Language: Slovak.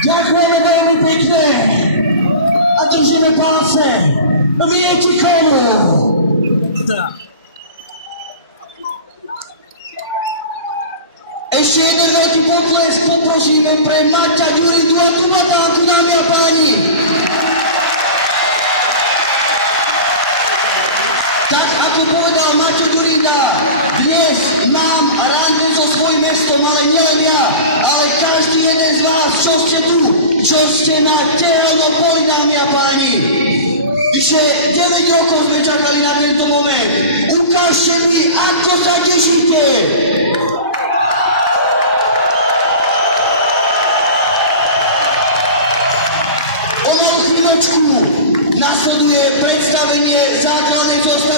Ďakujeme veľmi pekne a držíme palce. Viete komu? Ešte jeden veľký potlesk poprosíme pre Maťa Ďuridu a Tubatánku, dámy a páni. Tak ako povedal Maťo Ďurida, dnes mám rande so svojím mestom, ale nielen ja, ale každý jeden z vás, čo ste tu, čo ste na Tehelnom-poli, dámy a páni. Vyše 9 rokov sme čakali na tento moment. Ukážte mi, ako sa tešíte. O malú chvíľočku nasleduje predstavenie základnej zostavy